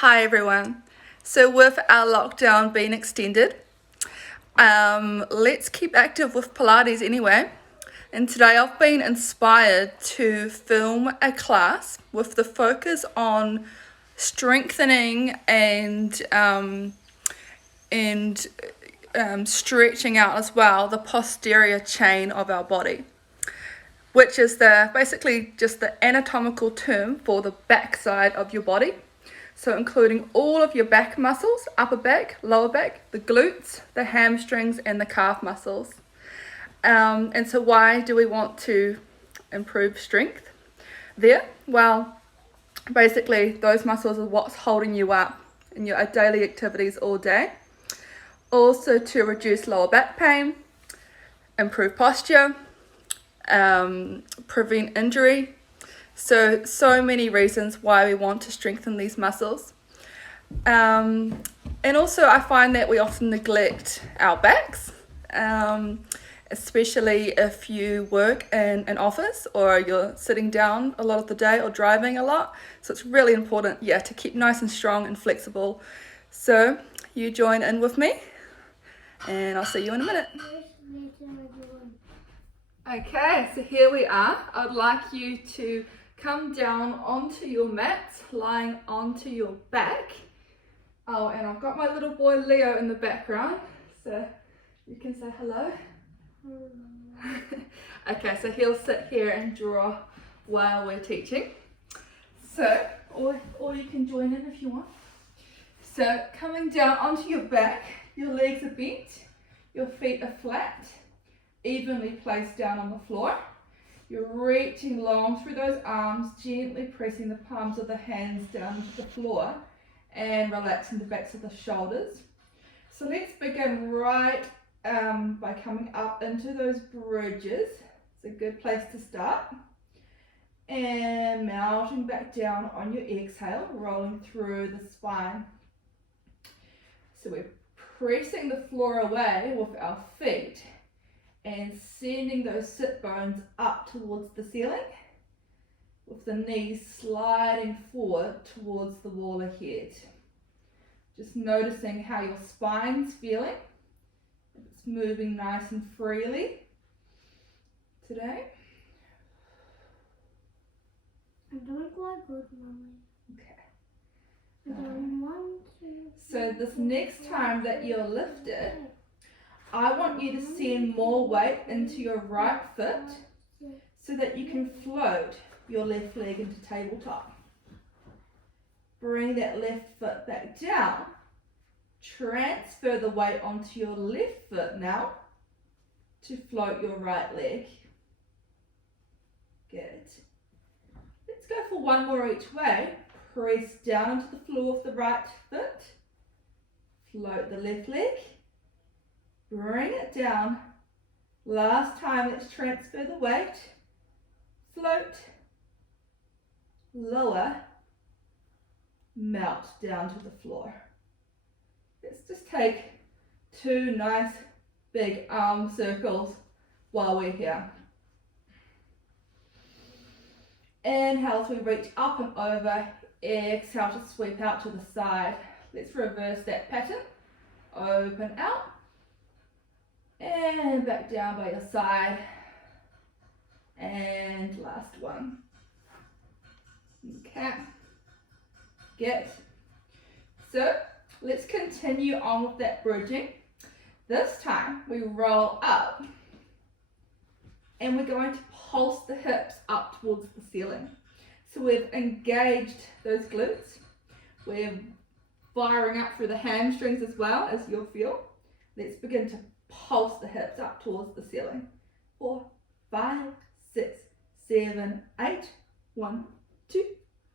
Hi everyone. So with our lockdown being extended, let's keep active with Pilates anyway. And today I've been inspired to film a class with the focus on strengthening and stretching out as well the posterior chain of our body, which is basically just the anatomical term for the back side of your body. So including all of your back muscles, upper back, lower back, the glutes, the hamstrings, and the calf muscles. And so why do we want to improve strength there? Well, basically those muscles are what's holding you up in your daily activities all day. Also to reduce lower back pain, improve posture, prevent injury. So many reasons why we want to strengthen these muscles. And also I find that we often neglect our backs, especially if you work in an office or you're sitting down a lot of the day or driving a lot. So it's really important, to keep nice and strong and flexible. So you join in with me and I'll see you in a minute. Okay, so here we are. I'd like you to come down onto your mat, lying onto your back. Oh, and I've got my little boy Leo in the background, so you can say hello. Okay, so he'll sit here and draw while we're teaching. So, or you can join in if you want. So, coming down onto your back, your legs are bent, your feet are flat, evenly placed down on the floor. You're reaching long through those arms, gently pressing the palms of the hands down into the floor and relaxing the backs of the shoulders. So let's begin right by coming up into those bridges. It's a good place to start. And melting back down on your exhale, rolling through the spine. So we're pressing the floor away with our feet and sending those sit bones up towards the ceiling with the knees sliding forward towards the wall ahead. Just noticing how your spine's feeling, if it's moving nice and freely today. I don't quite good, Mommy. Okay. I don't want to. So this next time that you're lifted, I want you to send more weight into your right foot so that you can float your left leg into tabletop. Bring that left foot back down. Transfer the weight onto your left foot now to float your right leg. Good. Let's go for one more each way. Press down into the floor of the right foot. Float the left leg. Bring it down. Last time, let's transfer the weight. Float. Lower. Melt down to the floor. Let's just take 2 nice big arm circles while we're here. Inhale as we reach up and over. Exhale to sweep out to the side. Let's reverse that pattern. Open out. And back down by your side. And last one. Okay. Good. So let's continue on with that bridging. This time we roll up and we're going to pulse the hips up towards the ceiling. So we've engaged those glutes. We're firing up through the hamstrings as well, as you'll feel. Let's begin to pulse the hips up towards the ceiling. 4, 5, 6, 7, 8. 1, 2,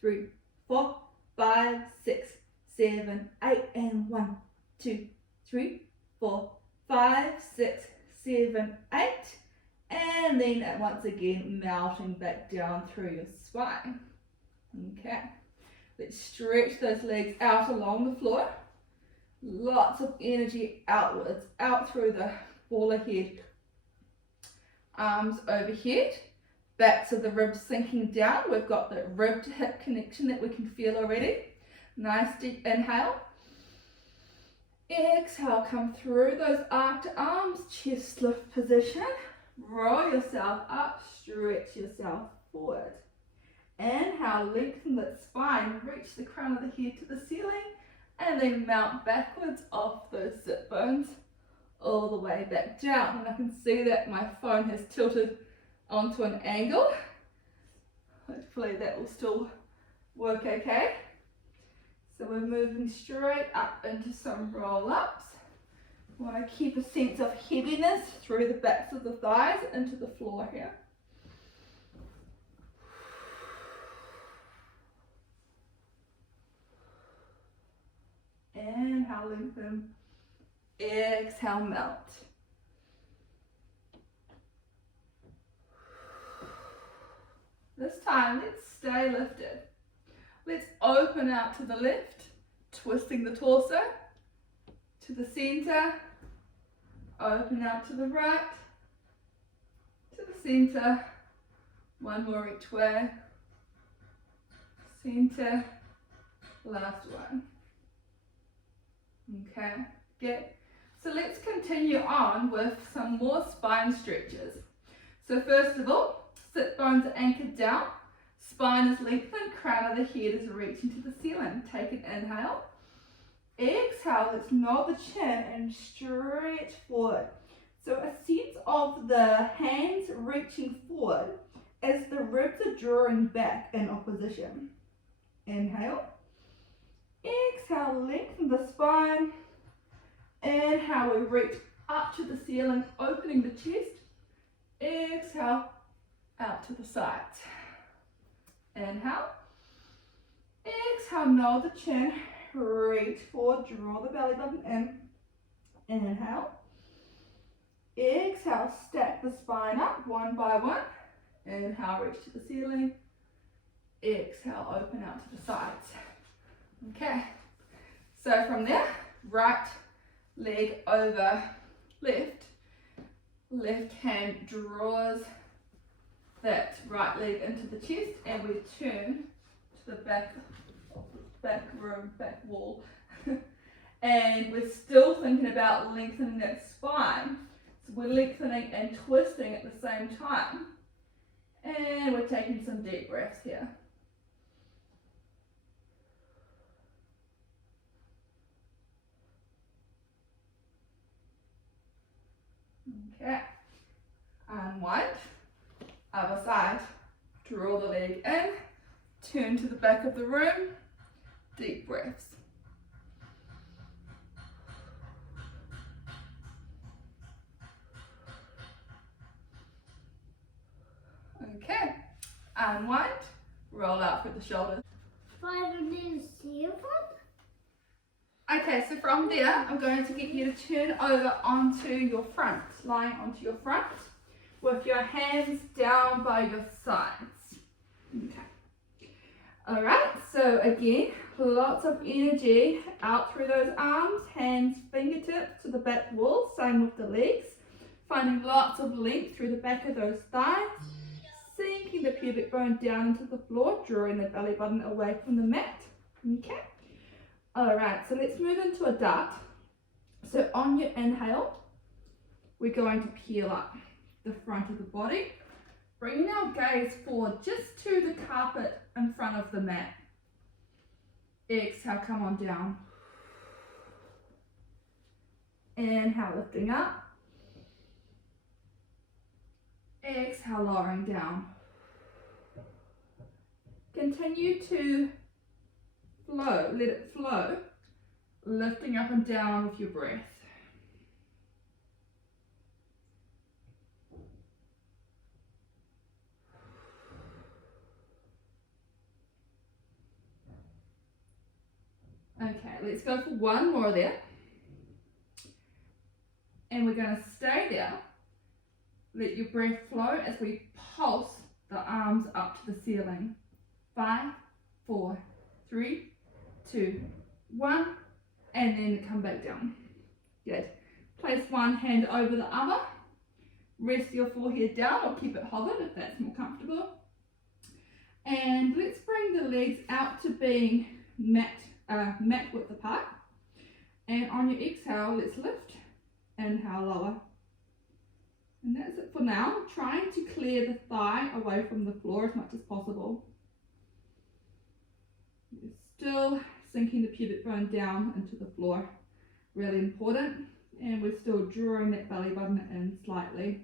3, 4, 5, 6, 7, 8. And 1, 2, 3, 4, 5, 6, 7, 8. And then once again, melting back down through your spine. Okay. Let's stretch those legs out along the floor. Lots of energy outwards, out through the ball ahead. Arms overhead, backs of the ribs sinking down. We've got the rib to hip connection that we can feel already. Nice deep inhale. Exhale, come through those arched arms, chest lift position. Roll yourself up, stretch yourself forward. Inhale, lengthen that spine, reach the crown of the head to the ceiling, and then mount backwards off those sit bones all the way back down. And I can see that my phone has tilted onto an angle. Hopefully that will still work okay. So we're moving straight up into some roll-ups. We want to keep a sense of heaviness through the backs of the thighs into the floor here. Inhale, lengthen. Exhale, melt. This time, let's stay lifted. Let's open out to the left, twisting the torso, to the center, open out to the right, to the center, one more each way, center, last one. Okay, good. So let's continue on with some more spine stretches. So first of all, sit bones are anchored down, spine is lengthened, crown of the head is reaching to the ceiling. Take an inhale. Exhale, let's nod the chin and stretch forward. So a sense of the hands reaching forward as the ribs are drawing back in opposition. Inhale. Exhale, lengthen the spine. Inhale, we reach up to the ceiling, opening the chest. Exhale, out to the sides. Inhale. Exhale, nod the chin, reach forward, draw the belly button in. Inhale. Exhale, stack the spine up one by one. Inhale, reach to the ceiling. Exhale, open out to the sides. Okay, so from there, right leg over left, left hand draws that right leg into the chest, and we turn to the back room, back wall. And we're still thinking about lengthening that spine. So we're lengthening and twisting at the same time. And we're taking some deep breaths here. Okay, unwind, other side, draw the leg in, turn to the back of the room, deep breaths. Okay, unwind, roll out with the shoulders. 507. Okay, so from there, I'm going to get you to turn over onto your front, lying onto your front, with your hands down by your sides. Okay. Alright, so again, lots of energy out through those arms, hands, fingertips to the back wall, same with the legs. Finding lots of length through the back of those thighs, sinking the pubic bone down into the floor, drawing the belly button away from the mat. Okay. Alright, so let's move into a dart. So on your inhale, we're going to peel up the front of the body, bringing our gaze forward just to the carpet in front of the mat. Exhale, come on down. Inhale, lifting up. Exhale, lowering down. Continue to flow, let it flow, lifting up and down with your breath. Okay, let's go for one more there. And we're going to stay there. Let your breath flow as we pulse the arms up to the ceiling. 5, 4, 3, 2, 1, and then come back down. Good. Place one hand over the other. Rest your forehead down or keep it hovered if that's more comfortable. And let's bring the legs out to being mat mat width apart. And on your exhale, let's lift. Inhale, lower. And that's it for now. Trying to clear the thigh away from the floor as much as possible. You're still sinking the pubic bone down into the floor. Really important. And we're still drawing that belly button in slightly.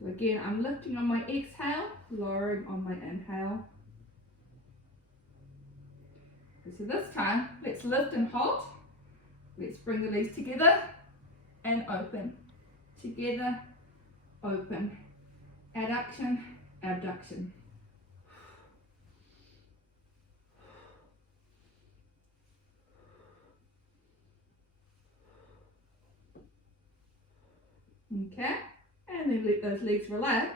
So again, I'm lifting on my exhale, lowering on my inhale. So this time, let's lift and hold. Let's bring the legs together and open. Together, open. Adduction, abduction. Okay, and then let those legs relax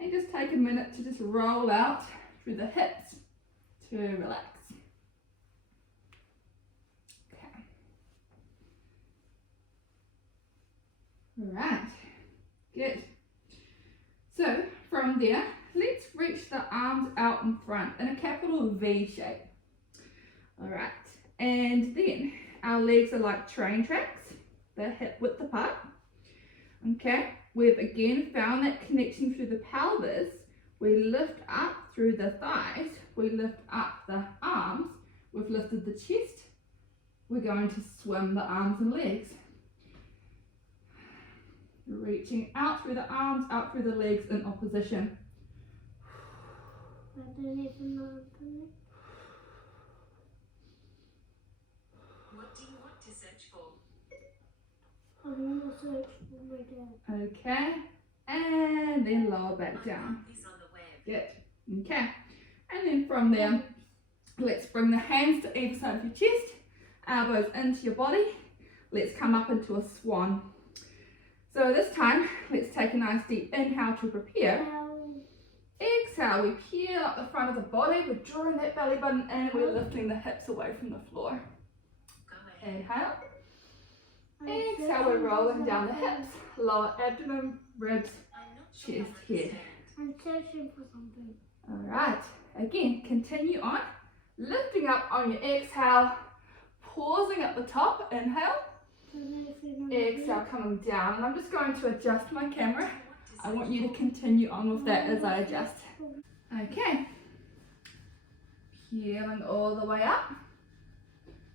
and just take a minute to just roll out through the hips to relax. Okay. Alright, good. So from there, let's reach the arms out in front in a capital V shape. Alright, and then our legs are like train tracks, they're hip width apart. Okay, we've again found that connection through the pelvis. We lift up through the thighs, we lift up the arms, we've lifted the chest, we're going to swim the arms and legs. Reaching out through the arms, out through the legs in opposition. I don't even know what to do. What do you want to search for? I want to search for my dad. Okay, and then lower back down. This on the web. Good. Okay, and then from there, let's bring the hands to either side of your chest, elbows into your body. Let's come up into a swan. So this time, let's take a nice deep inhale to prepare. Exhale, we peel up the front of the body, we're drawing that belly button in, we're lifting the hips away from the floor. Go ahead. Inhale. Exhale, we're rolling down the hips, lower abdomen, ribs, I'm not sure chest, I head. understand. I'm searching for something. Alright, again, continue on, lifting up on your exhale, pausing at the top, inhale, exhale, coming down, and I'm just going to adjust my camera. I want you to continue on with that as I adjust. Okay, peeling all the way up.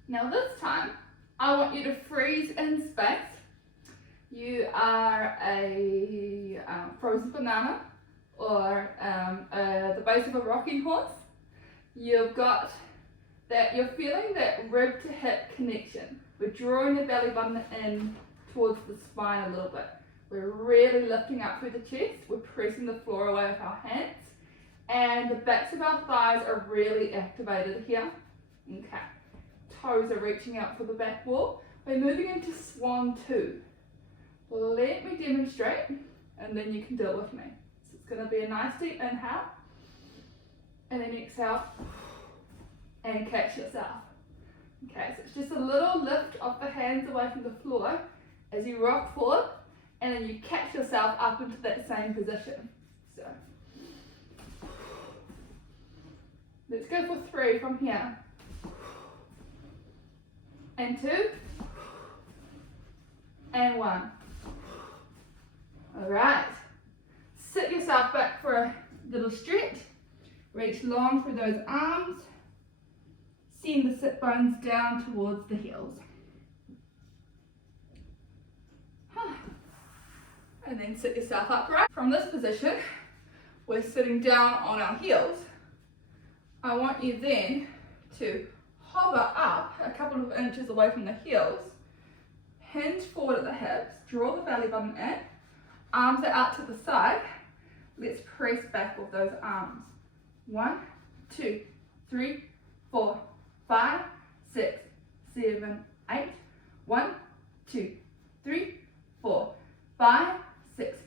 Now this time, I want you to freeze in space. You are a frozen banana or the base of a rocking horse. You've got that, you're feeling that rib to hip connection. We're drawing the belly button in towards the spine a little bit. We're really lifting up through the chest. We're pressing the floor away with our hands. And the backs of our thighs are really activated here. Okay. Toes are reaching out for the back wall. We're moving into Swan 2. Let me demonstrate and then you can do it with me. So it's going to be a nice deep inhale and then exhale and catch yourself. Okay, so it's just a little lift of the hands away from the floor as you rock forward and then you catch yourself up into that same position. So let's go for 3 from here. And 2 and 1. Alright, sit yourself back for a little stretch, reach long through those arms, send the sit bones down towards the heels. And then sit yourself upright. From this position, we're sitting down on our heels. I want you then to hover up a couple of inches away from the heels, hinge forward at the hips, draw the belly button in, arms are out to the side. Let's press back with those arms. 1, 2, 3, 4, 5, 6, 7, 8. 1, 2, 3, 4, 5, 6,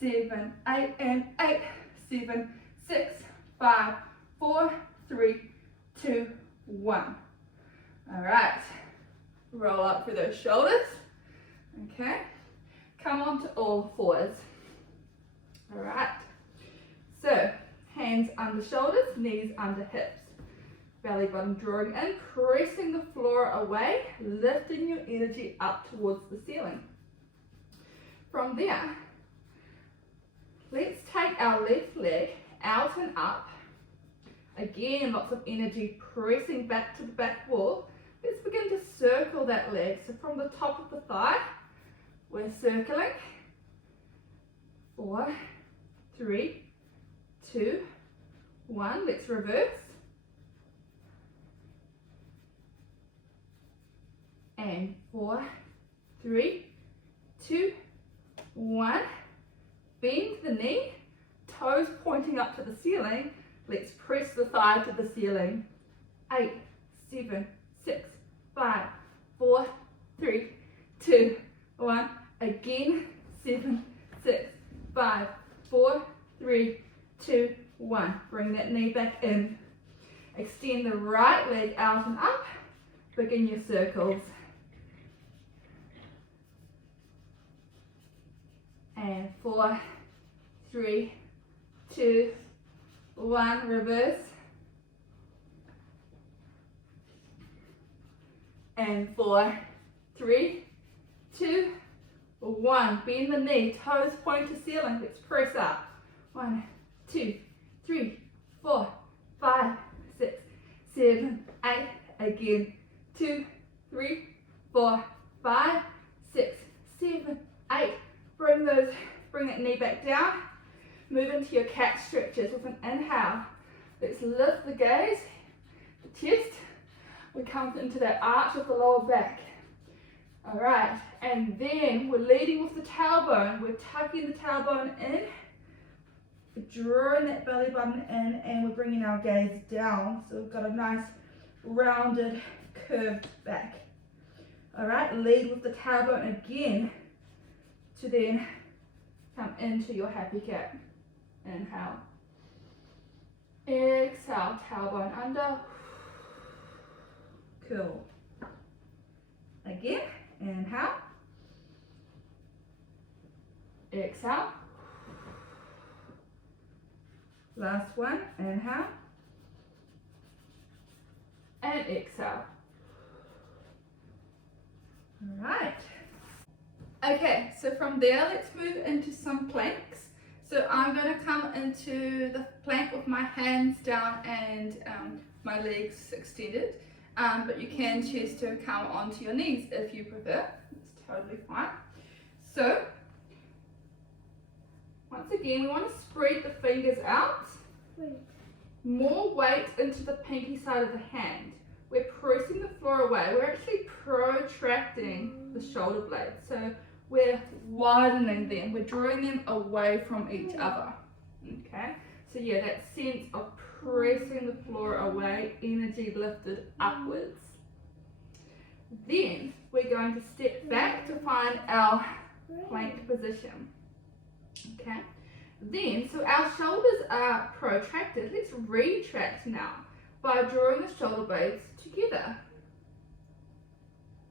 7, 8, and 8, 7, 6, 5, 4, 3, 2, 1. All right, roll up through those shoulders. Okay, come on to all fours. Alright, so hands under shoulders, knees under hips. Belly button drawing in, pressing the floor away, lifting your energy up towards the ceiling. From there, let's take our left leg out and up. Again, lots of energy pressing back to the back wall. Let's begin to circle that leg. So from the top of the thigh, we're circling. 4, 3, 2, 1. Let's reverse. And 4, 3, 2, 1. Bend the knee, toes pointing up to the ceiling. Let's press the thigh to the ceiling. 8, 7, 6, 5, 4, 3, 2, 1. Again, 7, 6, 5, 4, 3, 2, 1. Bring that knee back in. Extend the right leg out and up. Begin your circles. And 4, 3, 2, 1. Reverse. And 4, 3, 2, 1. Bend the knee, toes point to ceiling. Let's press up. 1, 2, 3, 4, 5, 6, 7, 8. Again. 2, 3, 4, 5, 6, 7, 8. Bring that knee back down. Move into your cat stretches with an inhale. Let's lift the gaze, the chest. We come into that arch of the lower back. Alright, and then we're leading with the tailbone. We're tucking the tailbone in, drawing that belly button in, and we're bringing our gaze down. So we've got a nice rounded, curved back. Alright, lead with the tailbone again to then come into your happy cat. Inhale. Exhale, tailbone under. Cool. Again, inhale. Exhale. Last one, inhale. And exhale. All right. Okay, so from there, let's move into some planks. So I'm going to come into the plank with my hands down and my legs extended. But you can choose to come onto your knees if you prefer. It's totally fine. So, once again, we want to spread the fingers out. More weight into the pinky side of the hand. We're pressing the floor away. We're actually protracting the shoulder blades. So we're widening them. We're drawing them away from each other. Okay? So yeah, that sense of pressing the floor away, energy lifted upwards. Then we're going to step back to find our plank position. Okay? Then, so our shoulders are protracted. Let's retract now by drawing the shoulder blades together.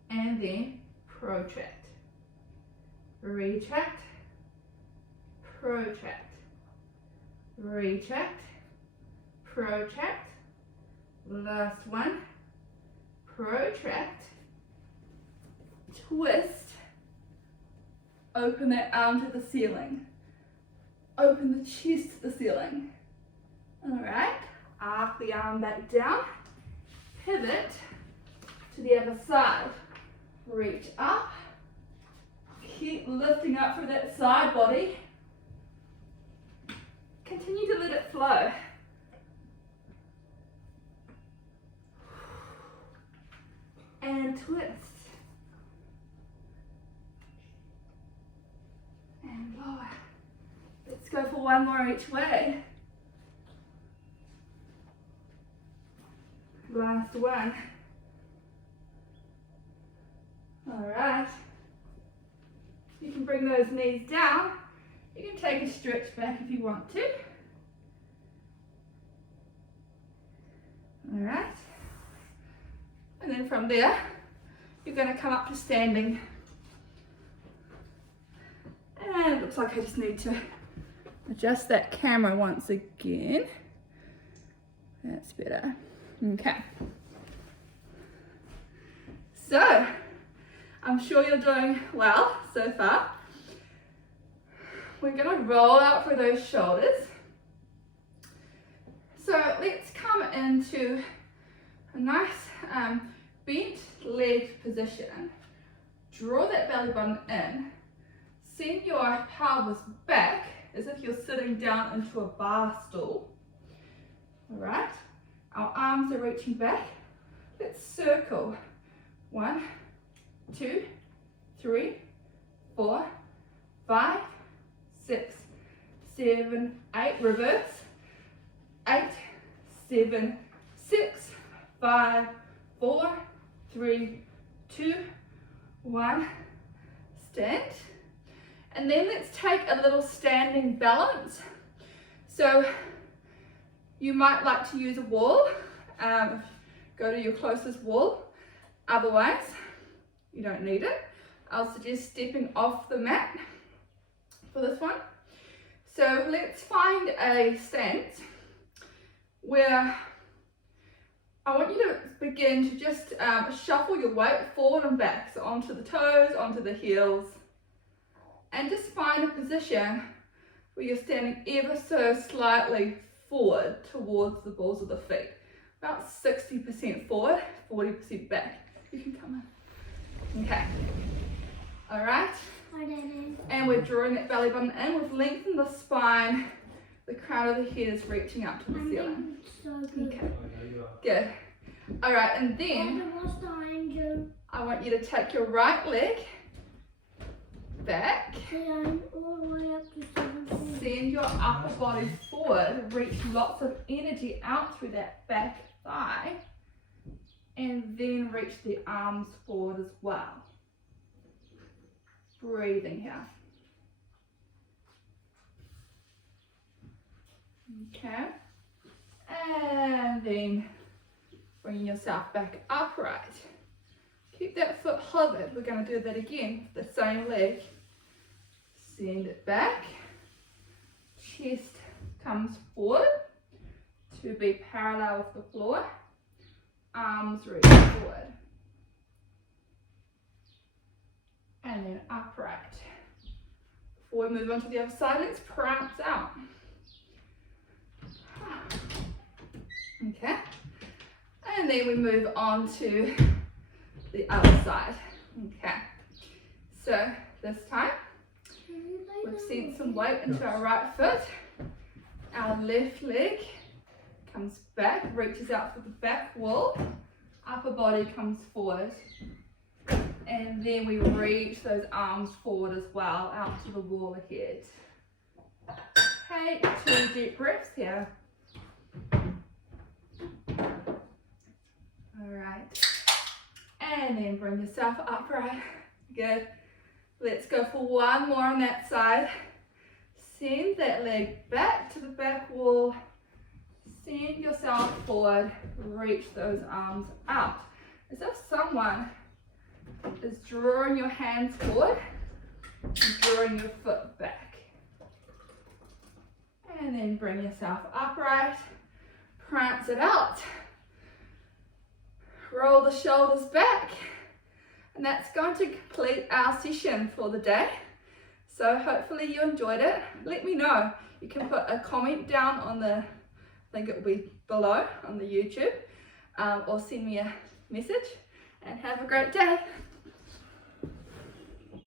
And then protract. Retract. Protract. Retract. Protract. Last one. Protract. Twist. Open that arm to the ceiling. Open the chest to the ceiling. Alright. Arc the arm back down. Pivot to the other side. Reach up. Keep lifting up through that side body. Continue to let it flow. And twist. And lower. Let's go for one more each way. Last one. Alright. You can bring those knees down. You can take a stretch back if you want to. Alright. And then from there, you're going to come up to standing. And it looks like I just need to Adjust that camera once again. That's better. Okay. So, I'm sure you're doing well so far. We're going to roll out through those shoulders. So let's come into a nice bent leg position. Draw that belly button in. Send your pelvis back as if you're sitting down into a bar stool. Alright, our arms are reaching back. Let's circle. 1, 2, 3, 4, 5, 6, 7, 8. Reverse. 8, 7, 6, 5, 4, 3, 2, 1. Stand. And then let's take a little standing balance. So you might like to use a wall. Go to your closest wall. Otherwise, you don't need it. I'll suggest stepping off the mat for this one. So let's find a stance where I want you to begin to just shuffle your weight forward and back. So onto the toes, onto the heels. And just find a position where you're standing ever so slightly forward towards the balls of the feet. About 60% forward, 40% back. You can come in. Okay. All right. And we're drawing that belly button in. We've lengthened the spine. The crown of the head is reaching up to the ceiling. So good. Okay. Good. All right, and then What's the angel? I want you to take your right leg back. All the way up to 17. Send your upper body forward. Reach lots of energy out through that back thigh. And then reach the arms forward as well. Breathing here. Okay. And then bring yourself back upright. Keep that foot hovered. We're going to do that again. The same leg. Send it back. Chest comes forward to be parallel with the floor. Arms reach forward. And then upright. Before we move on to the other side, let's prance out. Okay. And then we move on to the other side. Okay. So this time, we've sent some weight into our right foot. Our left leg comes back, reaches out for the back wall. Upper body comes forward. And then we reach those arms forward as well, out to the wall ahead. Take 2 deep breaths here. Alright. And then bring yourself upright. Good. Let's go for one more on that side. Send that leg back to the back wall. Send yourself forward. Reach those arms out. As if someone is drawing your hands forward and drawing your foot back. And then bring yourself upright. Prance it out. Roll the shoulders back. And that's going to complete our session for the day. So hopefully you enjoyed it. Let me know. You can put a comment down on the, I think it will be below on the YouTube, or send me a message, and have a great day.